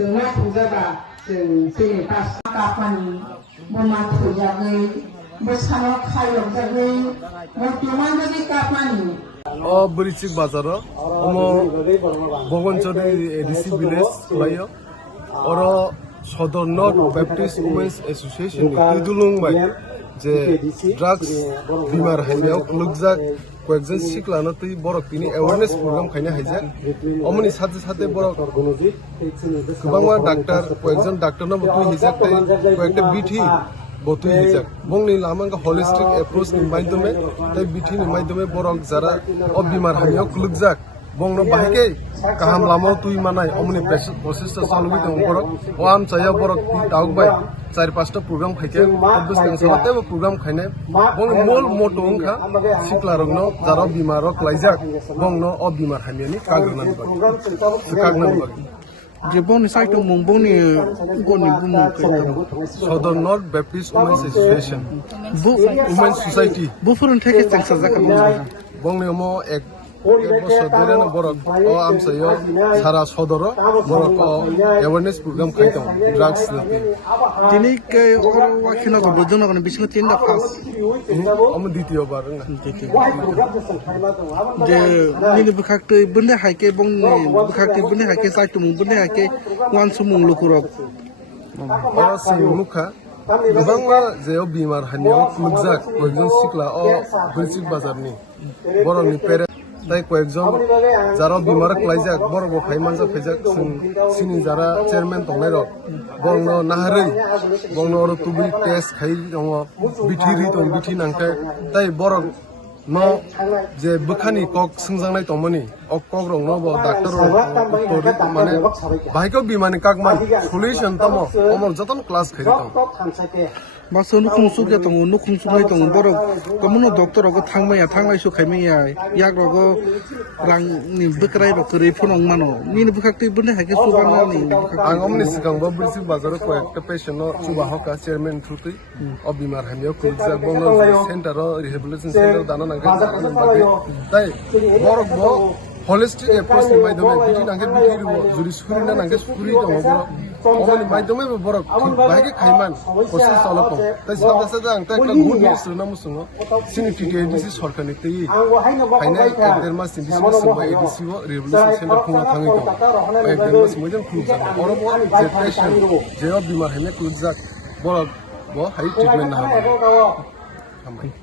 जोंना थुजाबा जों जेनेबा कापानि बमा थुजागै बोसानाव खायजागै बर्तमान बायदि कापानि Berichik Bazar, Bogonchodi ADC Village, Layo, or Southern North Baptist Women's Association, Kudulung by the drugs, Bimar Hayo, Lugzak, Quaxen Siklanati, Borokini, awareness program Kana Hajak, Omni Sate Borok, Kubanga doctor, Quaxen doctor number 2, Hizak, Quack BT. Botu hijak bongni lamang holistic approach ni maidome tai bithi ni maidome borok jara obimar hamyo khulugjak bongno bahike kaham lamo tui manai omni process ta salwi tong borok o am chaya borok ti tauk bai 4-5 ta program khaike bus tang salate bo program khaine bong mol moto ongkha sikla rogno jara bimar rok laijak bongno obimar hamyo ni kagrnan bagi যে বনি cyto Mong বনি Gani বুমু Southern North Baptist Women's Association, Women's Society. বুফুরন থেকে চেংসা জাকা Bongni mo ek bosor dere na borok o amsayo sara sodoro borok o awareness program khaitong drugs তিনি কে ওয়াখিনা গো বজন গনি বিষ্ণু তিনটা ফাস am দ্বিতীয় বার যে নিনি বুখাকতে বনে হাইকে বং বুখাকতে বনে হাইকে সাইটো মং বনে হাইকে one সুমং লুকুরক ora singmukha gobangma jeo bimar haniyo klujak koekjon sikla o brisik bazar ni borokni pere tai koekjon jara bimar klaijak borok bo khaimanjak khaijak sini jara chairman tongnai rok bongno naharei bongno oro tubi test khai dongo bithiri tong bithi nangte tai borok no je bukhani kok sungjangnai tongmani ok kok rong no bo doctor rok tori mane bahiko bimani kakman solution tamo omor joton class khai tong বাসো নুখুংসু কে তং নুখুংসু নাই তং বরক কমনো doctor rock থাংমায়া থাংলাইসু খাইমায়া ইয়াক rock রাং নি বকরাই rock রে ফনং মানো নিনি বুখাকতে বনে হাকে সুবানা ni angomni sikang bo brisik bazar ko ekta patient no chuba hoka chairman thutui obimar hamyo kulja bongno center rehabilitation center dana nangka bagi tai borok bo holistic approach ni maidome biti nangke biti ro juri suri na nangke suri dong borok omani maidome bo borok bagi khaiman process salapong tai sabda sada ang tai ka good news na musungo sini TTDC sorkani tei haina ekder mas sindi sumba ADC bo rehabilitation center khunga thangi to ekder mas mojan khunga oro bo je patient je bimar hame kuljak borok bo hai treatment na ha